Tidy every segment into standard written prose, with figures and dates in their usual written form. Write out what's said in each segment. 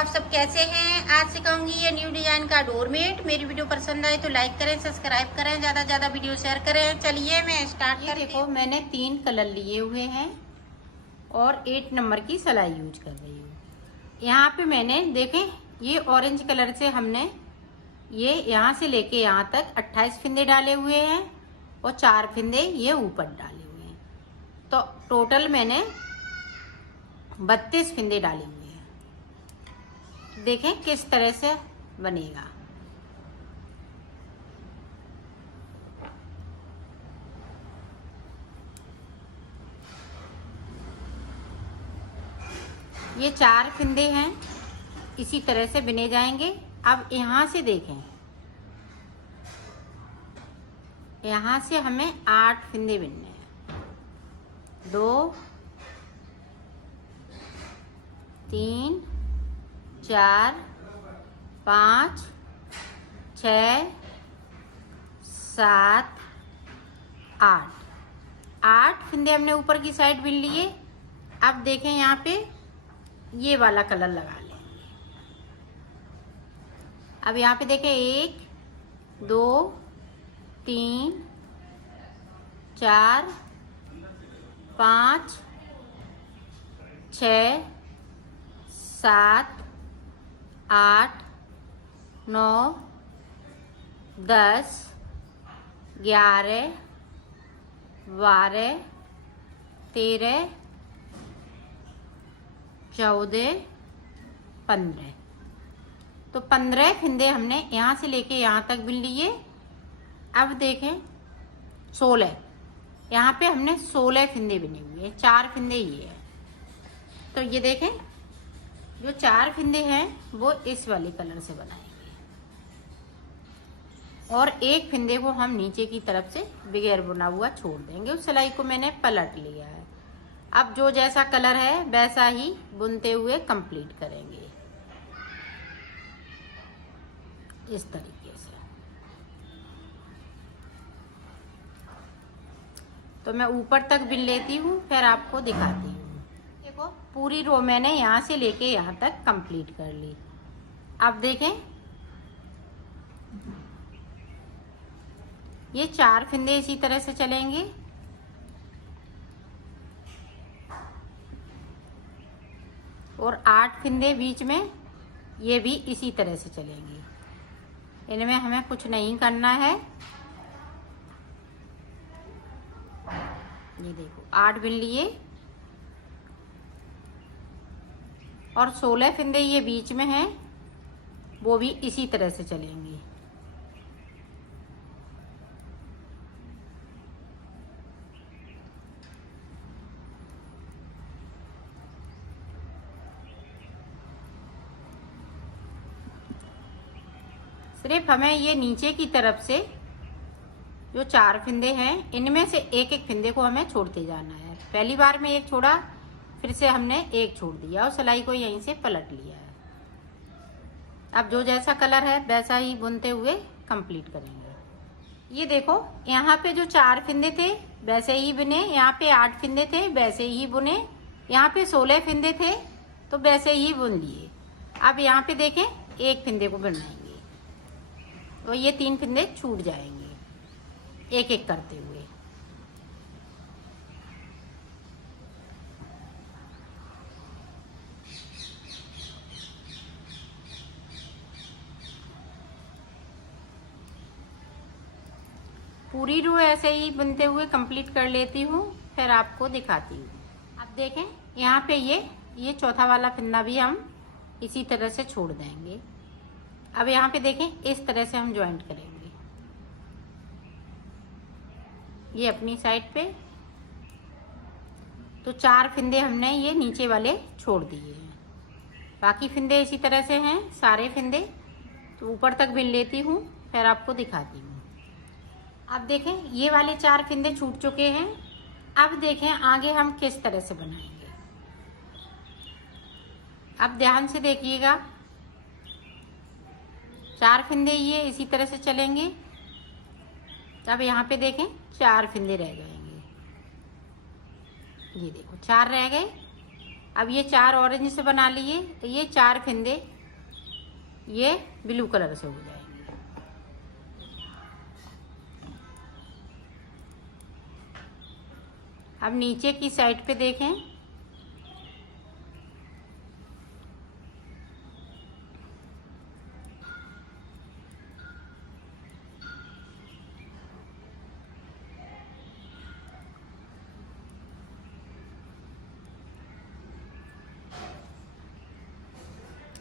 आप सब कैसे हैं। आज से कहूंगी ये न्यू डिजाइन का डोरमेट। मेरी वीडियो पसंद आए तो लाइक करें, सब्सक्राइब करें, ज्यादा ज्यादा वीडियो शेयर करें। चलिए मैं स्टार्ट करती हूं। देखो मैंने 3 कलर लिए हुए हैं और 8 नंबर की सिलाई यूज कर रही हूँ। यहाँ पे मैंने देखें ये ऑरेंज कलर से हमने ये यहाँ से लेके यहाँ तक 28 फिंदे डाले हुए हैं और 4 फिंदे ये ऊपर डाले हुए हैं, तो टोटल मैंने 32 फिंदे डाले हुए हैं। देखें किस तरह से बनेगा। ये 4 फिंदे हैं, इसी तरह से बिने जाएंगे। अब यहाँ से देखें, यहाँ से हमें 8 फिंदे बिनने हैं। 2 3 4 5 6 7 8 फिंदे हमने ऊपर की साइड बिन लिए। अब देखें यहाँ पे ये वाला कलर लगा लेंगे। अब यहाँ पे देखें 1 2 3 4 5 6 7 8 9 10 11 12 13 14 15, तो 15 फिंदे हमने यहाँ से लेके यहाँ तक बिन लिए। अब देखें 16, यहाँ पे हमने 16 फिंदे बिने हुए हैं। 4 फिंदे ये है, तो ये देखें जो 4 फिंदे हैं वो इस वाले कलर से बनाएंगे और 1 फिंदे को हम नीचे की तरफ से बगैर बुना हुआ छोड़ देंगे। उस सिलाई को मैंने पलट लिया है। अब जो जैसा कलर है वैसा ही बुनते हुए कंप्लीट करेंगे इस तरीके से। तो मैं ऊपर तक बिन लेती हूँ, फिर आपको दिखाती हूँ। देखो पूरी रो मैंने यहाँ से लेके यहाँ तक कंप्लीट कर ली। अब देखें ये 4 फिंदे इसी तरह से चलेंगे और 8 फिंदे बीच में ये भी इसी तरह से चलेंगे। इनमें हमें कुछ नहीं करना है। ये देखो 8 बिन लिए और 16 फिंदे ये बीच में हैं, वो भी इसी तरह से चलेंगे। सिर्फ हमें ये नीचे की तरफ से जो 4 फिंदे हैं इनमें से एक एक फिंदे को हमें छोड़ते जाना है। पहली बार में एक छोड़ा, फिर से हमने एक छोड़ दिया और सिलाई को यहीं से पलट लिया है। अब जो जैसा कलर है वैसा ही बुनते हुए कंप्लीट करेंगे। ये देखो यहाँ पे जो 4 फिंदे थे वैसे ही बुने, यहाँ पे 8 फिंदे थे वैसे ही बुने, यहाँ पे 16 फिंदे थे तो वैसे ही बुन लिए। अब यहाँ पे देखें 1 फिंदे को बनाएंगे और ये 3 फिंदे छूट जाएंगे एक एक करते हुए। पूरी रो ऐसे ही बुनते हुए कंप्लीट कर लेती हूँ, फिर आपको दिखाती हूँ। अब देखें यहाँ पे ये चौथा वाला फिंदा भी हम इसी तरह से छोड़ देंगे। अब यहाँ पे देखें इस तरह से हम ज्वाइंट करेंगे। ये अपनी साइड पे तो 4 फिंदे हमने ये नीचे वाले छोड़ दिए हैं, बाकी फिंदे इसी तरह से हैं सारे फिंदे। तो ऊपर तक बिन लेती हूँ, फिर आपको दिखाती हूँ। अब देखें ये वाले 4 फिंदे छूट चुके हैं। अब देखें आगे हम किस तरह से बनाएंगे। अब ध्यान से देखिएगा, 4 फिंदे ये इसी तरह से चलेंगे। अब यहाँ पे देखें 4 फिंदे रह जाएंगे। ये देखो 4 रह गए। अब ये 4 ऑरेंज से बना लिए, तो ये 4 फिंदे ये ब्लू कलर से हो जाएंगे। अब नीचे की साइड पे देखें,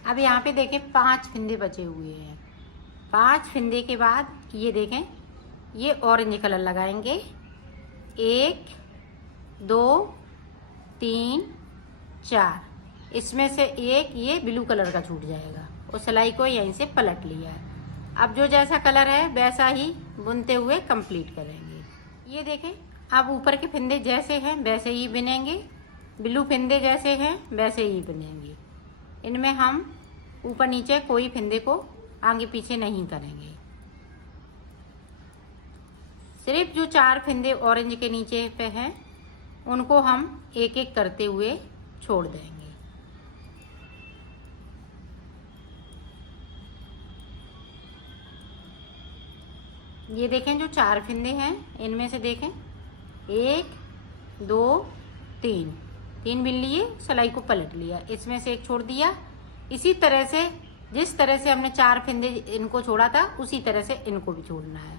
अब यहाँ पे देखें 5 फिंदे बचे हुए हैं। 5 फिंदे के बाद ये देखें, ये ऑरेंज कलर लगाएंगे। 1 2 3 4, इसमें से एक ये ब्लू कलर का छूट जाएगा और सिलाई को यहीं से पलट लिया है। अब जो जैसा कलर है वैसा ही बुनते हुए कंप्लीट करेंगे। ये देखें, अब ऊपर के फिंदे जैसे हैं वैसे ही बुनेंगे, ब्लू फिंदे जैसे हैं वैसे ही बुनेंगे। इनमें हम ऊपर नीचे कोई फिंदे को आगे पीछे नहीं करेंगे। सिर्फ जो 4 फिंदे ऑरेंज के नीचे पे हैं उनको हम एक एक करते हुए छोड़ देंगे। ये देखें, जो 4 फिंदे हैं इनमें से देखें 1 2 3 बिन लिए, सिलाई को पलट लिया, इसमें से एक छोड़ दिया। इसी तरह से जिस तरह से हमने 4 फिंदे इनको छोड़ा था उसी तरह से इनको भी छोड़ना है।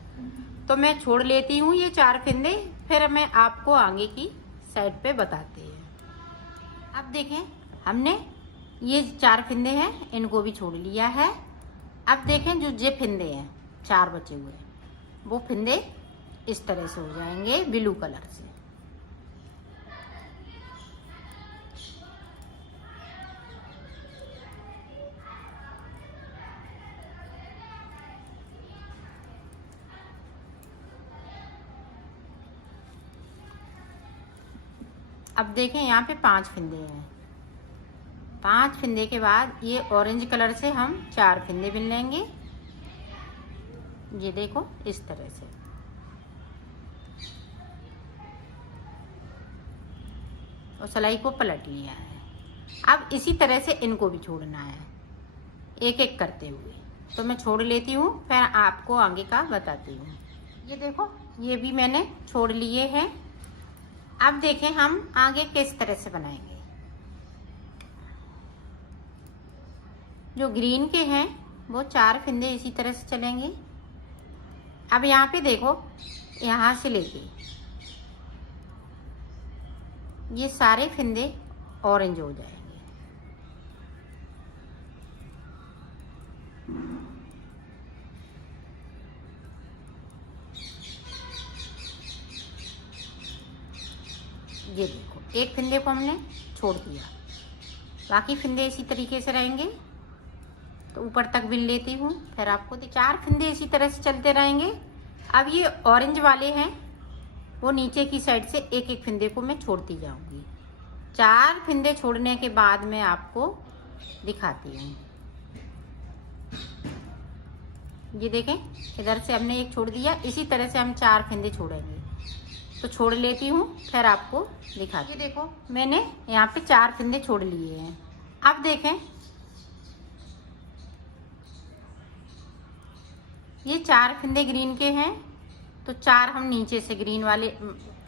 तो मैं छोड़ लेती हूँ ये 4 फिंदे, फिर मैं आपको आगे की साइड पे बताते हैं। अब देखें, हमने ये 4 फिंदे हैं इनको भी छोड़ लिया है। अब देखें, जो ये फिंदे हैं 4 बचे हुए वो फिंदे इस तरह से हो जाएंगे ब्लू कलर से। अब देखें, यहाँ पे 5 फिंदे हैं। 5 फिंदे के बाद ये ऑरेंज कलर से हम 4 फिंदे बिन लेंगे। ये देखो इस तरह से। और सिलाई को पलट लिया है। अब इसी तरह से इनको भी छोड़ना है एक एक करते हुए। तो मैं छोड़ लेती हूँ, फिर आपको आगे का बताती हूँ। ये देखो, ये भी मैंने छोड़ लिए हैं। अब देखें हम आगे किस तरह से बनाएंगे। जो ग्रीन के हैं वो 4 फिंदे इसी तरह से चलेंगे। अब यहाँ पे देखो, यहाँ से लेके ये सारे फिंदे ऑरेंज हो जाएंगे। ये देखो, एक फिंदे को हमने छोड़ दिया, बाकी फिंदे इसी तरीके से रहेंगे। तो ऊपर तक बिन लेती हूँ, फिर आपको 4 फिंदे इसी तरह से चलते रहेंगे। अब ये ऑरेंज वाले हैं वो नीचे की साइड से एक एक फिंदे को मैं छोड़ती जाऊंगी। 4 फिंदे छोड़ने के बाद मैं आपको दिखाती हूँ। ये देखें, इधर से हमने एक छोड़ दिया, इसी तरह से हम 4 फिंदे छोड़ेंगे। तो छोड़ लेती हूँ, फिर आपको दिखाती हूँ। ये देखो, मैंने यहाँ पे 4 फिंदे छोड़ लिए हैं। अब देखें, ये 4 फिंदे ग्रीन के हैं, तो 4 हम नीचे से ग्रीन वाले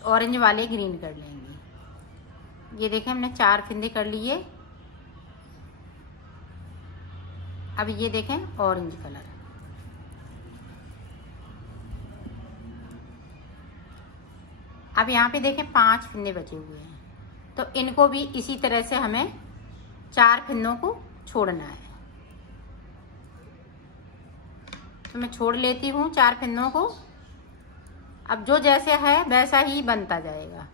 ऑरेंज वाले ग्रीन कर लेंगे। ये देखें, हमने 4 फिंदे कर लिए। अब ये देखें ऑरेंज कलर। अब यहाँ पे देखें 5 फिंदे बचे हुए हैं, तो इनको भी इसी तरह से हमें 4 फिंदों को छोड़ना है। तो मैं छोड़ लेती हूँ 4 फिंदों को। अब जो जैसे है वैसा ही बनता जाएगा।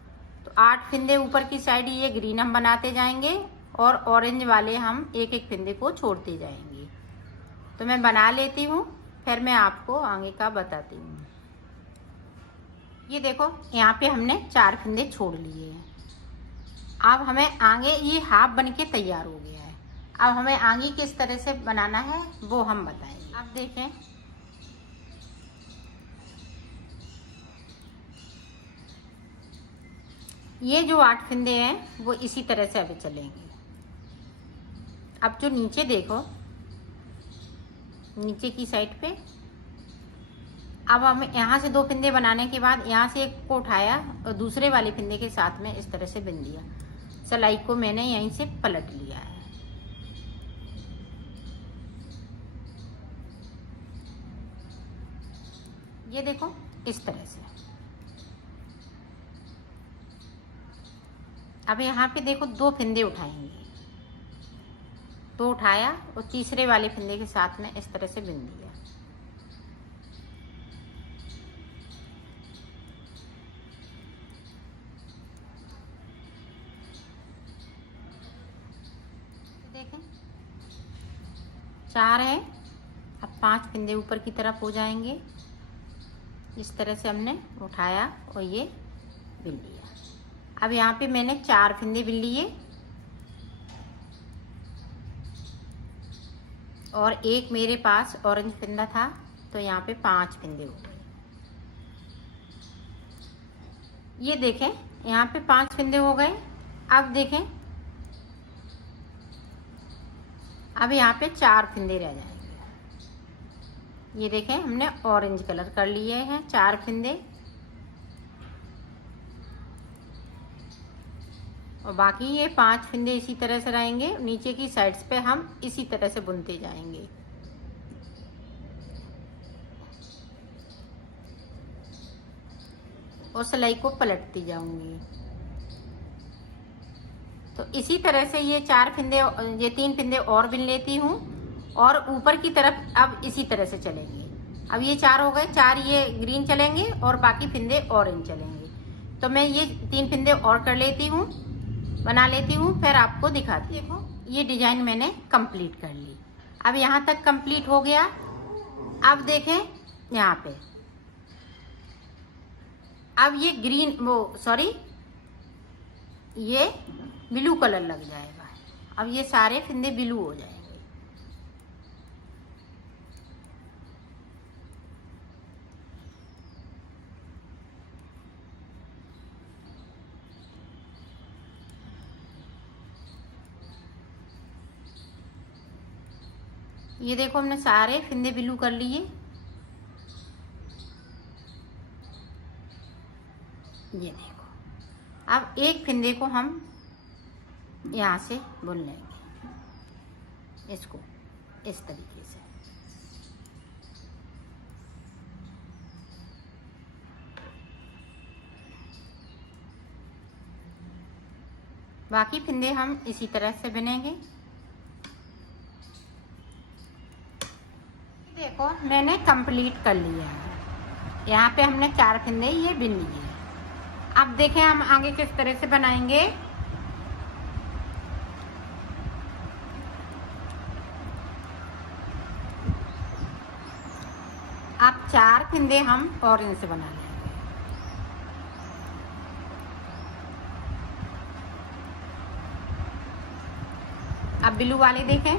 तो 8 फिंदे ऊपर की साइड ये ग्रीन हम बनाते जाएंगे और ऑरेंज वाले हम एक एक फिंदे को छोड़ते जाएंगे। तो मैं बना लेती हूँ, फिर मैं आपको आगे का बताती हूँ। ये देखो, यहाँ पे हमने 4 फिंदे छोड़ लिए हैं। अब हमें आगे ये हाफ बन के तैयार हो गया है। अब हमें आगे किस तरह से बनाना है वो हम बताएंगे। अब देखें, ये जो 8 फंदे हैं वो इसी तरह से अभी चलेंगे। अब जो नीचे देखो, नीचे की साइड पे, अब हम यहाँ से 2 फंदे बनाने के बाद यहाँ से एक को उठाया और दूसरे वाले फंदे के साथ में इस तरह से बिन दिया। सिलाई को मैंने यहीं से पलट लिया है। ये देखो इस तरह से। अब यहाँ पे देखो 2 फंदे उठाएंगे, तो उठाया और तीसरे वाले फंदे के साथ में इस तरह से बिन दिया। देखें 4 है, अब 5 फंदे ऊपर की तरफ हो जाएंगे। इस तरह से हमने उठाया और ये बिन लिया। अब यहाँ पे मैंने 4 फंदे बिन लिए और एक मेरे पास ऑरेंज फंदा था, तो यहाँ पे 5 फंदे हो गए। ये देखें यहाँ पे 5 फंदे हो गए। अब देखें, अब यहाँ पे 4 फंदे रह जाएंगे। ये देखें हमने ऑरेंज कलर कर लिए हैं 4 फंदे, और बाकी ये 5 फंदे इसी तरह से रहेंगे। नीचे की साइड्स पे हम इसी तरह से बुनते जाएंगे। और सिलाई को पलटती जाऊंगी। तो इसी तरह से ये 4 फंदे, ये 3 फंदे और बिन लेती हूँ और ऊपर की तरफ अब इसी तरह से चलेंगे। अब ये 4 हो गए, 4 ये ग्रीन चलेंगे और बाकी फंदे ऑरेंज चलेंगे। तो मैं ये 3 फंदे और कर लेती हूँ, बना लेती हूँ, फिर आपको दिखाती हूँ। देखो ये डिजाइन मैंने कंप्लीट कर ली। अब यहाँ तक कंप्लीट हो गया। अब देखें यहाँ पे, अब ये ग्रीन ये ब्लू कलर लग जाएगा। अब ये सारे फंदे ब्लू हो जाएंगे। ये देखो हमने सारे फंदे ब्लू कर लिए। ये देखो, अब एक फंदे को हम यहाँ से बुन लेंगे, इसको इस तरीके से। बाकी फंदे हम इसी तरह से बुनेंगे। देखो मैंने कंप्लीट कर लिया है। यहाँ पे हमने 4 फंदे ये बिन लिए। अब देखें हम आगे किस तरह से बनाएंगे। अब 4 फंदे हम ऑरेंज से बना लेंगे। अब ब्लू वाले देखें,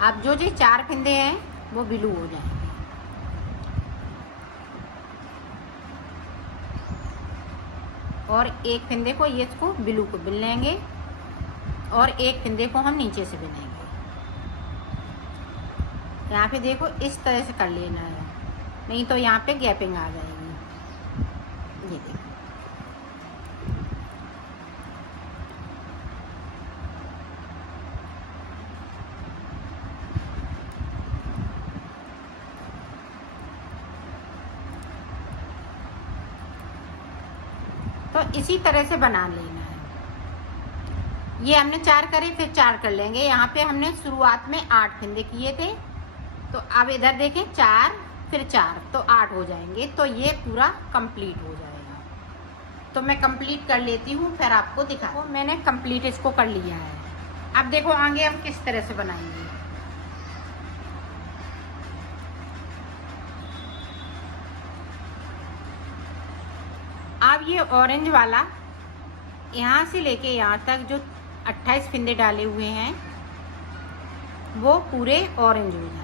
अब जो 4 फंदे हैं वो ब्लू हो जाएंगे। और एक फंदे को ये इसको ब्लू को बिन लेंगे और एक फंदे को हम नीचे से बिनेंगे। यहाँ पे देखो इस तरह से कर लेना है, नहीं तो यहाँ पे गैपिंग आ जाएगी। ये देखो तो इसी तरह से बना लेना है। ये हमने 4 करे, फिर 4 कर लेंगे। यहाँ पे हमने शुरुआत में 8 फंदे किए थे, तो अब इधर देखें 4 फिर 4 तो 8 हो जाएंगे। तो ये पूरा कंप्लीट हो जाएगा। तो मैं कंप्लीट कर लेती हूँ, फिर आपको दिखाऊँ। मैंने कंप्लीट इसको कर लिया है। अब देखो आगे हम किस तरह से बनाएंगे। अब ये ऑरेंज वाला यहाँ से लेके यहाँ तक जो 28 फंदे डाले हुए हैं, वो पूरे ऑरेंज हो जाएंगे।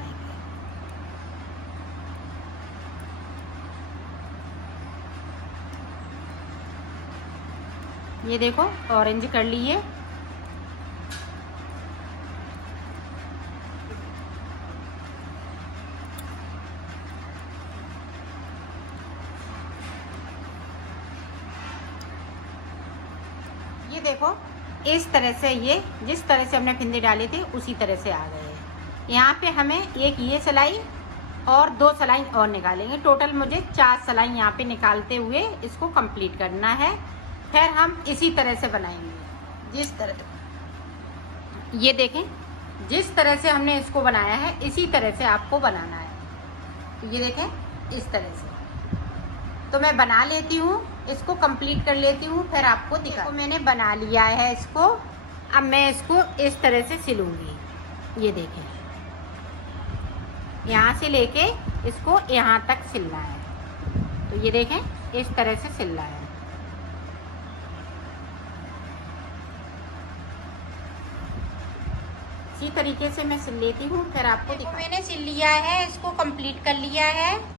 ये देखो ऑरेंज कर लिए। ये देखो इस तरह से, ये जिस तरह से हमने फिंदे डाले थे उसी तरह से आ गए हैं। यहाँ पे हमें एक ये सिलाई और 2 सिलाई और निकालेंगे। टोटल मुझे 4 सिलाई यहाँ पे निकालते हुए इसको कंप्लीट करना है। फिर हम इसी तरह से बनाएंगे, जिस तरह, ये देखें जिस तरह से हमने इसको बनाया है इसी तरह से आपको बनाना है। ये देखें इस तरह से। तो मैं बना लेती हूँ, इसको कंप्लीट कर लेती हूँ, फिर आपको दिखा। तो मैंने बना लिया है इसको। अब मैं इसको इस तरह से सिलूंगी। ये देखें, यहाँ से लेके इसको यहाँ तक सिलना है। तो ये देखें इस तरह से सिलना है। इसी तरीके से मैं सिल लेती हूँ, फिर आपको दिखा। मैंने सिल लिया है, इसको कंप्लीट कर लिया है।